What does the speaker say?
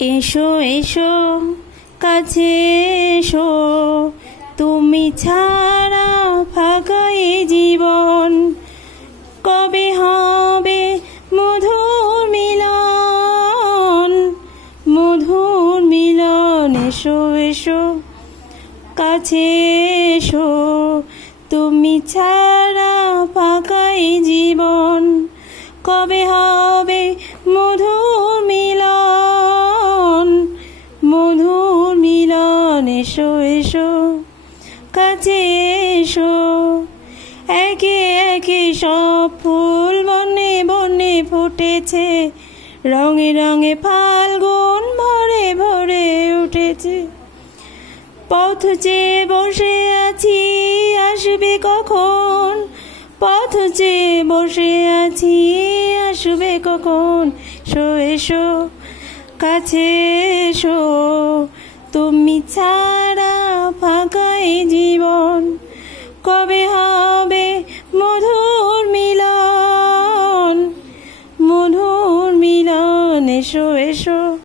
এসো এসো কাছে এসো, তুমি ছাড়া ফাঁকা এ জীবন। কবে হবে মধুর মিলন, মধুর মিলন। এসো এসো কাছে এসো, তুমি ছাড়া ফাঁকা এ জীবন। কবে হবে মধুর মিলন, মধুর মিলন। এসো এসো কাছে এসো। একে একে সব ফুল বনে বনে ফুটেছে, রঙে রঙে ফাল্গুন ভরে ভরে উঠেছে। পথ চেয়ে বসে আছি, আসবে কখন? পথ চেয়ে বসে আছি, আসবে কখন? এসো এসো কাছে এসো, তুমি ছাড়া ফাঁকা এ জীবন। কবে হবে মধুর মিলন, মধুর মিলন। এসো এসো